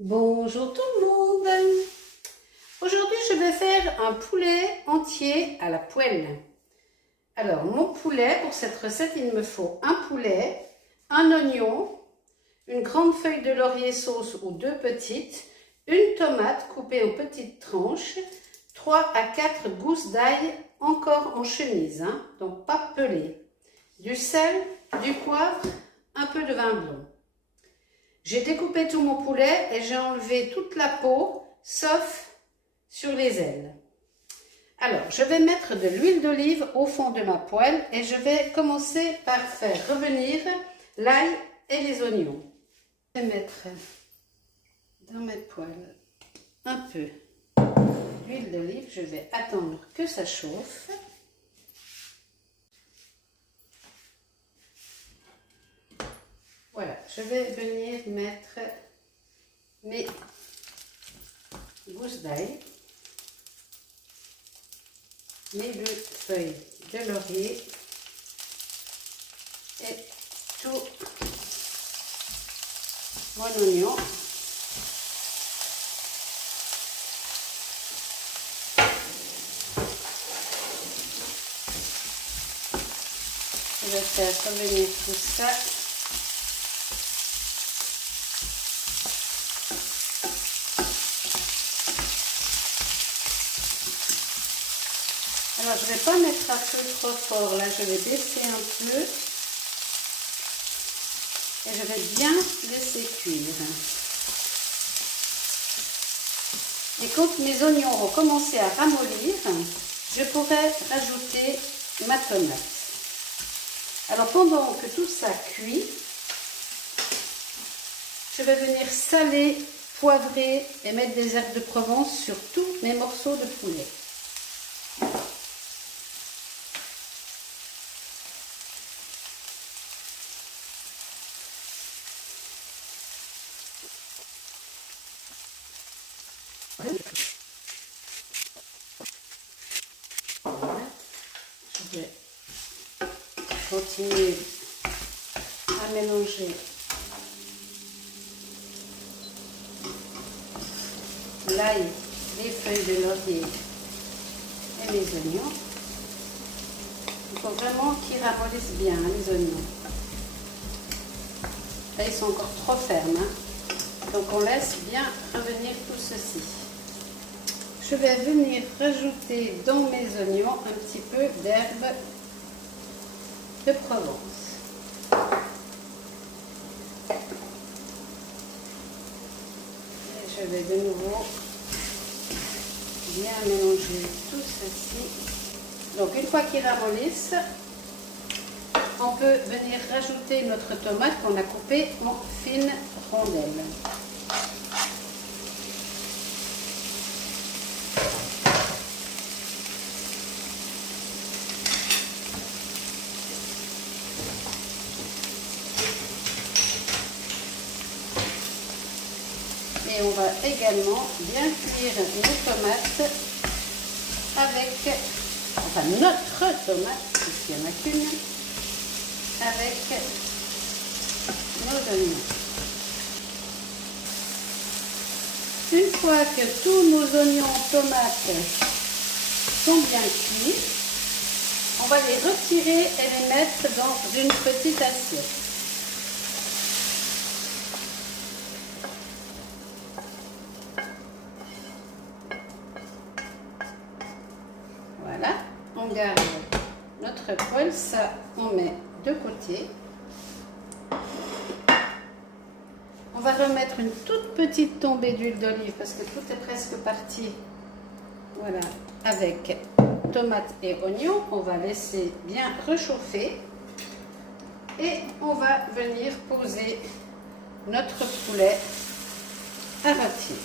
Bonjour tout le monde. Aujourd'hui je vais faire un poulet entier à la poêle. Alors mon poulet, pour cette recette il me faut un poulet, un oignon, une grande feuille de laurier sauce ou deux petites, une tomate coupée en petites tranches, 3 à 4 gousses d'ail encore en chemise, donc pas pelées, du sel, du poivre, un peu de vin blanc. J'ai découpé tout mon poulet et j'ai enlevé toute la peau, sauf sur les ailes. Alors, je vais mettre de l'huile d'olive au fond de ma poêle et je vais commencer par faire revenir l'ail et les oignons. Je vais mettre dans ma poêle un peu d'huile d'olive. Je vais attendre que ça chauffe. Voilà, je vais venir mettre mes gousses d'ail, mes 2 feuilles de laurier et tout mon oignon. Je vais faire revenir tout ça. Alors, je ne vais pas mettre à feu trop fort, là je vais baisser un peu et je vais bien laisser cuire. Et quand mes oignons vont commencer à ramollir, je pourrai rajouter ma tomate. Alors, pendant que tout ça cuit, je vais venir saler, poivrer et mettre des herbes de Provence sur tous mes morceaux de poulet. Voilà. Je vais continuer à mélanger l'ail, les feuilles de laurier et les oignons. Il faut vraiment qu'ils ramollissent bien les oignons. Là, ils sont encore trop fermes, donc on laisse bien revenir tout ceci. Je vais venir rajouter dans mes oignons un petit peu d'herbe de Provence. Et je vais de nouveau bien mélanger tout ceci. Donc une fois qu'ils ramollissent, on peut venir rajouter notre tomate qu'on a coupée en fines rondelles. Et on va également bien cuire nos tomates avec, enfin notre tomate, puisqu'il n'y en a qu'une, avec nos oignons. Une fois que tous nos oignons tomates sont bien cuits, on va les retirer et les mettre dans une petite assiette. Voilà, on garde notre poêle, ça on met de côté. On va remettre une toute petite tombée d'huile d'olive parce que tout est presque parti. Voilà, avec tomates et oignons, on va laisser bien réchauffer et on va venir poser notre poulet à rôtir.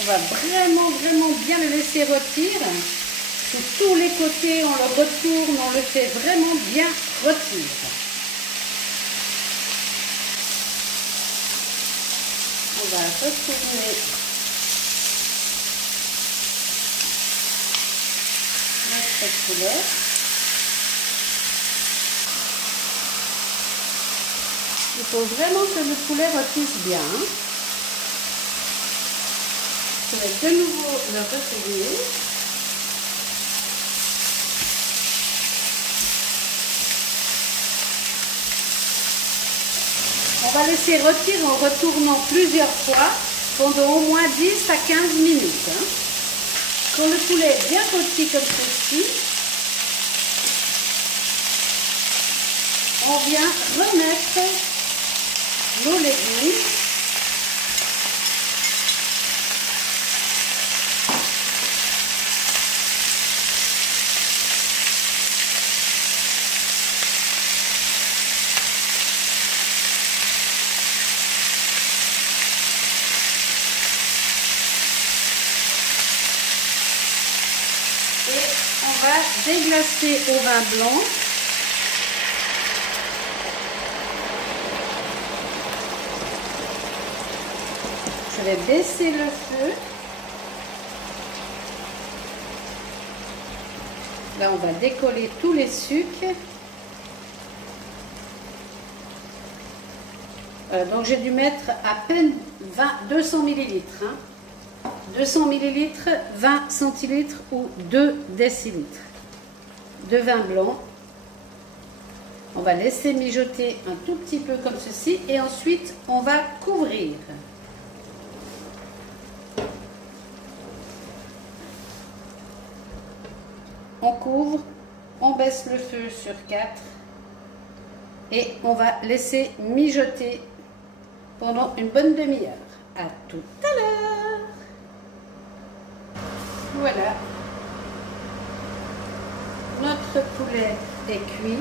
On va vraiment bien le laisser rôtir. Sur tous les côtés, on le retourne, on le fait vraiment bien rôtir. On va retourner morceaux de poulet. Il faut vraiment que le poulet rôtisse bien. Je vais de nouveau le retourner. On va laisser rôtir en retournant plusieurs fois pendant au moins 10 à 15 minutes. Quand le poulet est bien rôti comme ceci, on vient remettre nos légumes. Et on va déglacer au vin blanc. Je vais baisser le feu. Là, on va décoller tous les sucres. Voilà, donc j'ai dû mettre à peine 200 ml. 200 ml, 20 centilitres ou 2 décilitres de vin blanc. On va laisser mijoter un tout petit peu comme ceci et ensuite on va couvrir. On couvre, on baisse le feu sur 4 et on va laisser mijoter pendant une bonne demi-heure. À tout à l'heure. Voilà, notre poulet est cuit.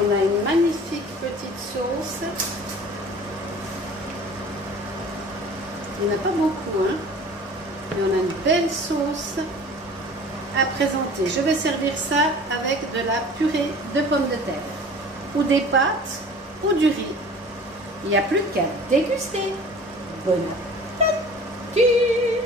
On a une magnifique petite sauce. Il n'y en a pas beaucoup, hein, mais on a une belle sauce à présenter. Je vais servir ça avec de la purée de pommes de terre, ou des pâtes, ou du riz. Il n'y a plus qu'à déguster. Bon appétit!